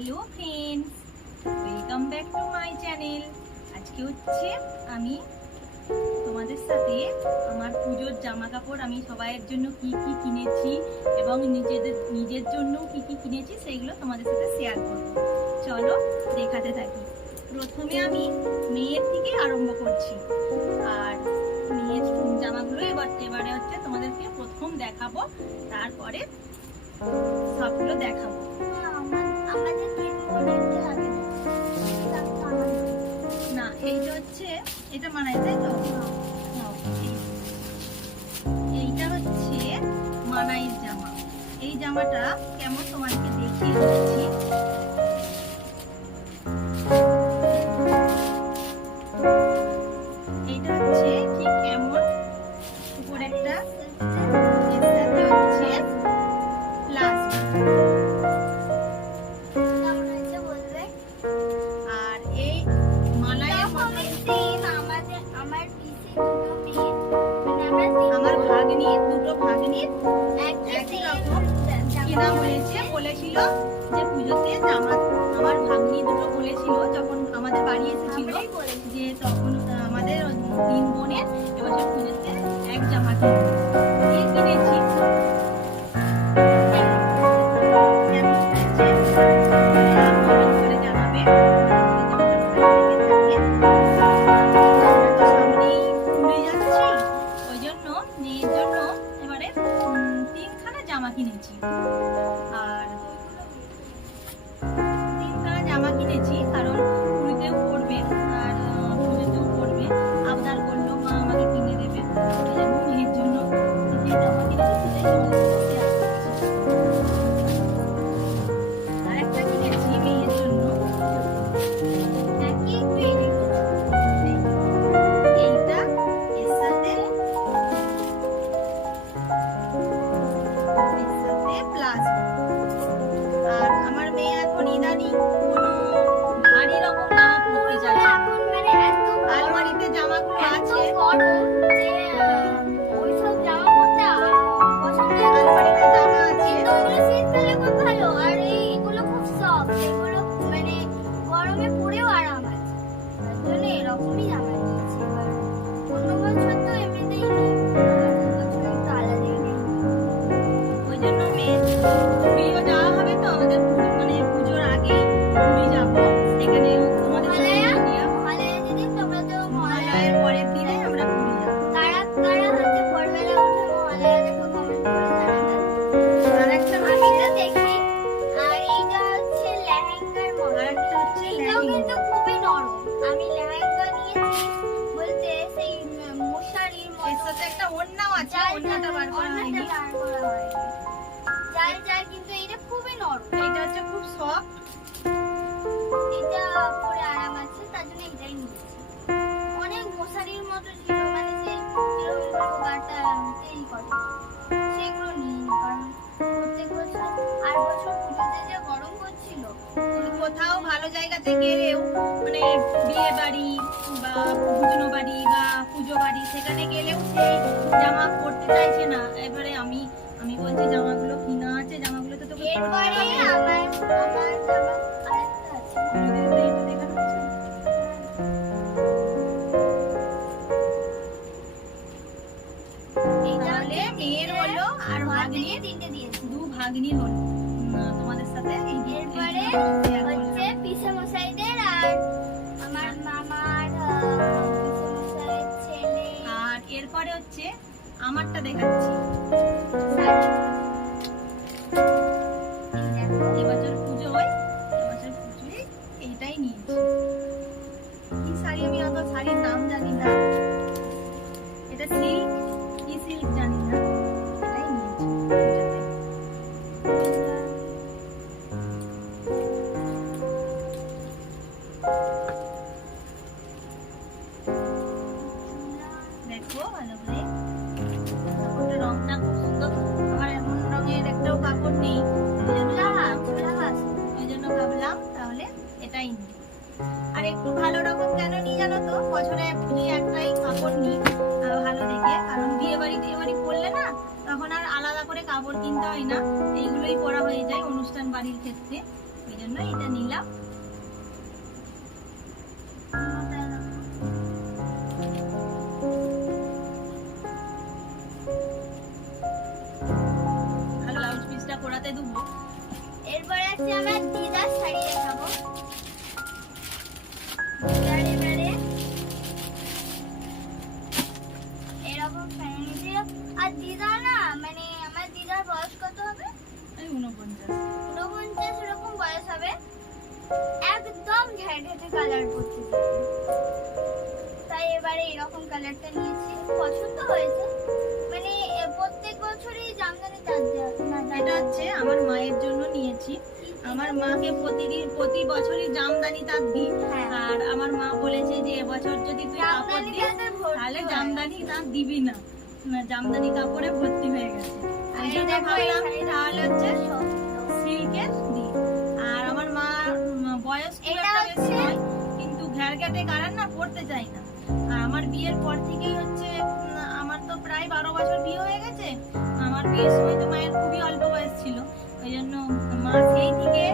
Hello friends, welcome back to my channel. আজকে হচ্ছে আমি তোমাদের সাথে আমার পুজোর জামা কাপড় আমি সবাইয়ের জন্য কি কি কিনেছি এবং নিজেদের, নিজের জন্য কি কি কিনেছি সেইগুলো তোমাদের সাথে শেয়ার করব। চলো দেখাতে থাকি। প্রথমে আমি মেয়ের থেকে আরম্ভ করছি। আর মেয়ের জামাগুলো এবার, এবারে হচ্ছে তোমাদেরকে প্রথম দেখাবো, তারপরে সবগুলো দেখাবো। এটা মানায় তাই তো? নাও, এইটা হচ্ছে মানাইয়ের জামা। এই জামাটা কেমন তোমাকে দেখিয়ে দিচ্ছি। এইটা হচ্ছে কেমন? উপরে একটা হচ্ছে কিনেছি ভালো জায়গাতে গেলেও মানে বিয়ে বাড়ি বা পুজনো বাড়ি বা পুজো বাড়ি সেখানে গেলেও সেই জামা পরতে চাইছে না এবারে আমি আমি বলছি জামাগুলো কিনা আছে জামাগুলো তো তোকে এরপরে আমার আমার জামা আরেকটা আছে মেয়ের হলো আর ভাগ্নির তিনটে দিয়েছি দু ভাগ্নির হলো তোমাদের সাথে এই যে- এই আমারটা দেখাচ্ছি। এবছর পুজো হয়, এবছর পুজোয় শাড়ি আমি অত শাড়ির নাম জানি না এটা একটু ভালো রকম কেন নিই জানো তো? বছরে পুজোয় একটাই কাপড় নিই ভালো দেখে। কারণ বিয়ে বাড়ি টিয়ে বাড়ি করলে না, তখন আর আলাদা করে কাপড় কিনতে হয় না। এইগুলোই পরা হয়ে যায় অনুষ্ঠান বাড়ির ক্ষেত্রে। ওই জন্য এটা নিলাম। প্রতি বছরই জামদানি তাঁত দিই। হ্যাঁ। আর আমার মা বলেছে যে এবছর যদি তুই কাপড় দিস তাহলে জামদানি তাঁত দিবি না। জামদানি কাপড়ে ভর্তি হয়ে গেছে। আর ভাবলাম তাহলে হচ্ছে সিল্কের দিই। আর আমার মা বয়স খুব এটা একটা বেশি নয় কিন্তু ঘ্যারঘ্যাটে কারার না পড়তে চাই না। আর আমার বিয়ের পর থেকেই হচ্ছে আমার তো প্রায় বারো বছর বিয়ে হয়ে গেছে। আমার বিয়ের সময় তো মায়ের খুবই অল্প বয়স ছিল। ওই জন্য মা সেই থেকে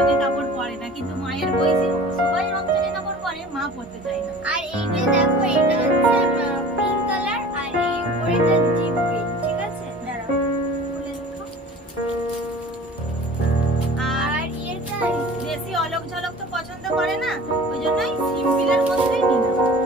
রং কাপড় পরে না কিন্তু মায়ের বয়সী সবাই রং কাপড় পরে মা পরতে চায় না। আর এই যে দেখো এটা হচ্ছে পিঙ্ক কালার আর এই পরিটা ডিপ গ্রিন ঠিক আছে? দাঁড়াও আর এটা বেশি অলক ঝলক তো পছন্দ করে না ওই জন্যই সিম্পলের মধ্যেই নিলাম।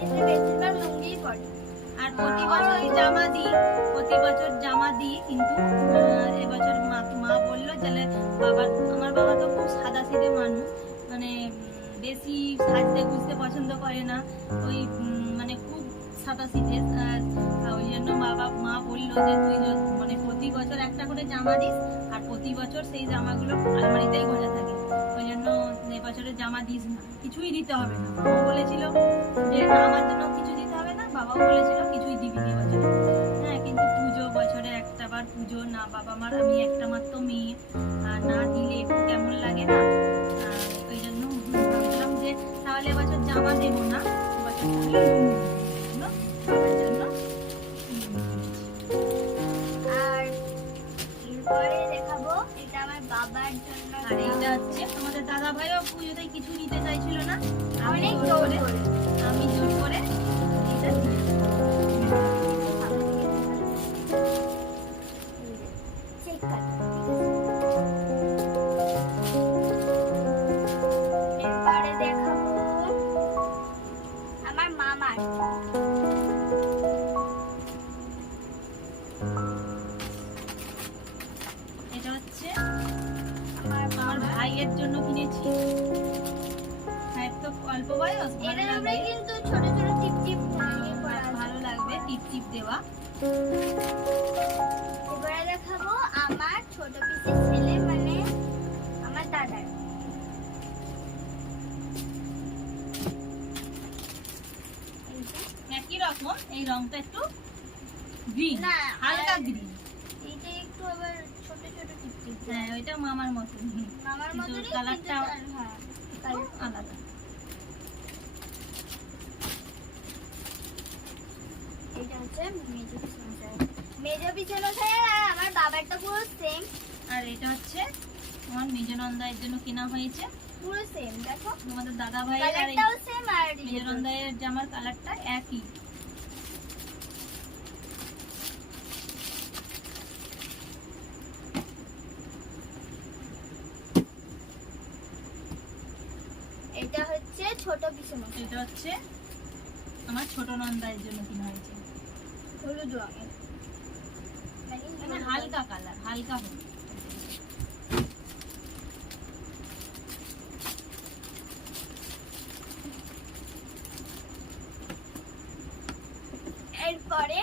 দাদু বেশিরভাগ লুঙ্গিই পরে আর প্রতি বছরই জামা দিই, প্রতি বছর জামা দিই, কিন্তু এবছর মা মা বলল, তাহলে বাবা, আমার বাবা তো খুব সাদা সিধে মানুষ মানে বেশি সাজতে গুজতে পছন্দ করে না। ওই মানে খুব সাদা সিধে ওই জন্য বাবা, মা বলল যে, তুই মানে প্রতি বছর একটা করে জামা দিস, আর প্রতি বছর সেই জামাগুলো আলমারিতেই গোজা থাকে। ওই জন্য এবছরের জামা দিস না, কিছুই দিতে হবে না। যে না আমার জন্য কিছু দিতে হবে না? বাবাও বলেছিল কিছুই দিবি না বছরে হ্যাঁ কিন্তু পুজো বছরে একটা বার পুজো না বাবা মার আমি একটা মাত্র মেয়ে। আর না দিলে একটু কেমন লাগে না? ওই জন্য ভাবলাম যে তাহলে এবছর জামা দেবো না তাহলে জন্য কিনেছি। আর এরপরে দেখাবো এটা বাবার জন্য। আর এইটা হচ্ছে তোমাদের দাদা ভাইও পুজোতে কিছু নিতে চাইছিল না। অনেক জোর অল্প এটার উপরে কিন্তু ছোট ছোট টিপ টিপ করা আছে। ভালো লাগবে টিপ টিপ দেওয়া। এবারে দেখাবো আমার ছোট পিসের ছেলে মানে আমার দাদার। একই রকম এই রংটা একটু গ্রিন হালকা গ্রিন এইটা একটু আবার ছোট ছোট টিপ টিপ হ্যাঁ ওইটা মামার মতন আমার কিন্তু মতনই কালারটা হ্যাঁ আলাদা। এটা হচ্ছে মেজো পিছনে মেজো পিছনে আর আমার বাবারটা পুরো সেম আর এটা হচ্ছে আমার মেজনন্দায়ের জন্য কেনা হয়েছে। পুরো সেম দেখো। তোমাদের দাদা ভাইয়ের কালারটাও সেম আর ইয়েটাও মেজনন্দায়ের জামার কালারটা একই। এটা হচ্ছে ছোট পিছনে এটা হচ্ছে আমার ছোট নন্দায়ের জন্য কেনা হয়েছে। হলুদ রঙের মানে হালকা কালার হালকা হলুদ। এরপরে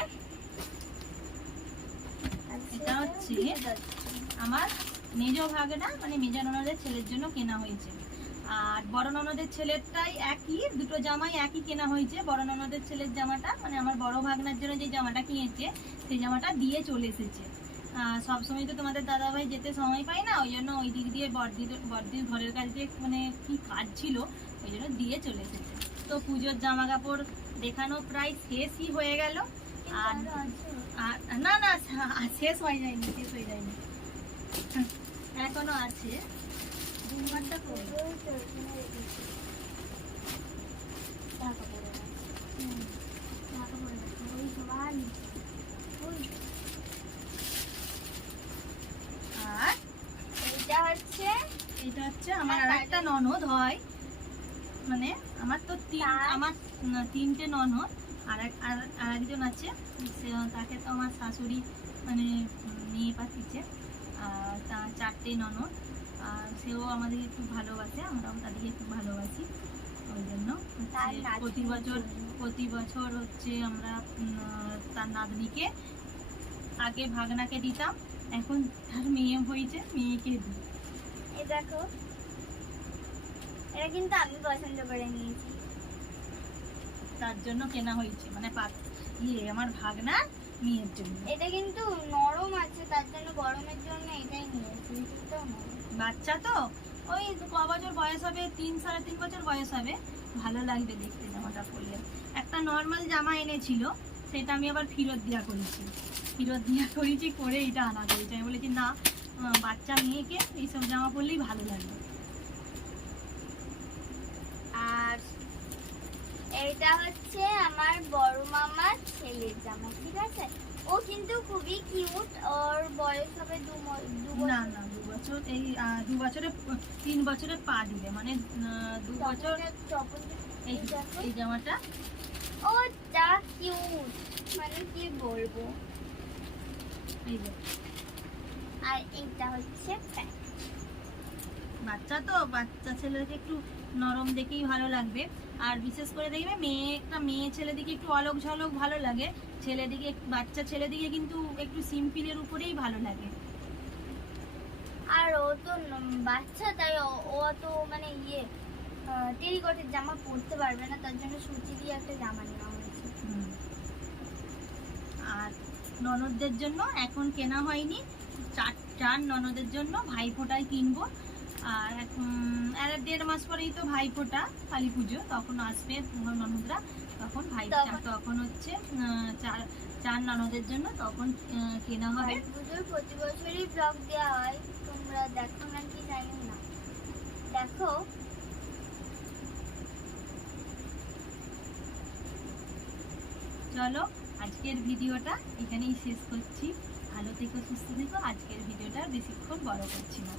এটা হচ্ছে আমার মেজ ভাগনা মানে মেজ ননদের ছেলের জন্য কেনা হয়েছে। আর বড় ননদের ছেলেরটাই একই দুটো জামাই একই কেনা হয়েছে। বড় ননদের ছেলের জামাটা মানে আমার বড় ভাগনার জন্য যে জামাটা কিনেছে সেই জামাটা দিয়ে চলে এসেছে। সবসময় তো তোমাদের দাদা ভাই যেতে সময় পাই না ওই জন্য ওই দিক দিয়ে বড়দির বড়দির ঘরের কাছে যে মানে কি কাজ ছিল ওই জন্য দিয়ে চলে এসেছে। তো পুজোর জামা কাপড় দেখানো প্রায় শেষই হয়ে গেল। আর না না শেষ হয়ে যায়নি শেষ হয়ে যায়নি। এখনও আছে? এটা হচ্ছে আমার আর আর একটা ননদ হয় মানে আমার তো তিন আমার তিনটে ননদ আর এক আর একজন আছে সে তাকে তো আমার শাশুড়ি মানে মেয়ে পাঠিয়েছে তার চারটে ননদ। আর সেও আমাদের খুব ভালোবাসে আমরাও তাদেরকে খুব ভালোবাসি। ওই জন্য প্রতি বছর প্রতি বছর হচ্ছে আমরা তার নাতনিকে আগে ভাগনাকে দিতাম এখন তার মেয়ে হয়েছে মেয়েকে দিই। দেখো এটা কিন্তু আমি পছন্দ করে নিয়েছি। তার জন্য কেনা হয়েছে মানে ইয়ে আমার ভাগনার মেয়ের জন্য এটা কিন্তু নরম আছে তার জন্য গরমের জন্য এটাই নিয়েছি এটাও বাচ্চা তো? ওই ক বছর বয়স হবে? তিন সাড়ে তিন বছর বয়স হবে? ভালো লাগবে দেখতে জামাটা পরলে। একটা নর্মাল জামা এনেছিল সেটা আমি আবার ফেরত দেওয়া করেছি। ফেরত দেওয়া করেছি করে এটা আনা করেছি আমি বলেছি না বাচ্চা মেয়েকে এইসব জামা পরলেই ভালো লাগবে। আর এটা হচ্ছে আমার বড় মামার ছেলের জামা ঠিক আছে? ও কিন্তু খুবই কিউট ওর বয়স হবে দু না না দু বছর এই দু বছরে তিন বছরে পা দিবে মানে দু বছর এই জামাটা? ও যা কিউট মানে কি বলব? এই যে। আর এইটা হচ্ছে প্যান্ট বাচ্চা তো বাচ্চা ছেলেকে একটু নরম দেখেই ভালো লাগবে। আর বিশেষ করে দেখবে মেয়ে একটা মেয়ে ছেলে দিকে একটু অলক ঝলক ভালো লাগে। ছেলে দিকে বাচ্চা ছেলে দিকে কিন্তু একটু সিম্পলের উপরেই ভালো লাগে। আর ও তো বাচ্চা তাই ও- তো মানে ইয়ে টেরিকটের জামা পরতে পারবে না তার জন্য সুতি দিয়ে একটা জামা নেওয়া হয়েছে। আর ননদদের জন্য এখন কেনা হয়নি। চার চার ননদের জন্য ভাইফোঁটায় কিনবো। আর আর দেড় মাস পরেই তো ভাইফোঁটা কালী পুজো তখন আসবে ননদরা তখন ভাই তখন? হচ্ছে চার চার ননদের জন্য তখন কেনা হবে। পুজোর প্রতি বছরই ব্লগ দেওয়া হয়। তোমরা দেখো না জানি না। দেখো। চলো আজকের ভিডিওটা এখানেই শেষ করছি। ভালো থেকো সুস্থ থেকো। আজকের ভিডিওটা বেশিক্ষণ বড় করছি না।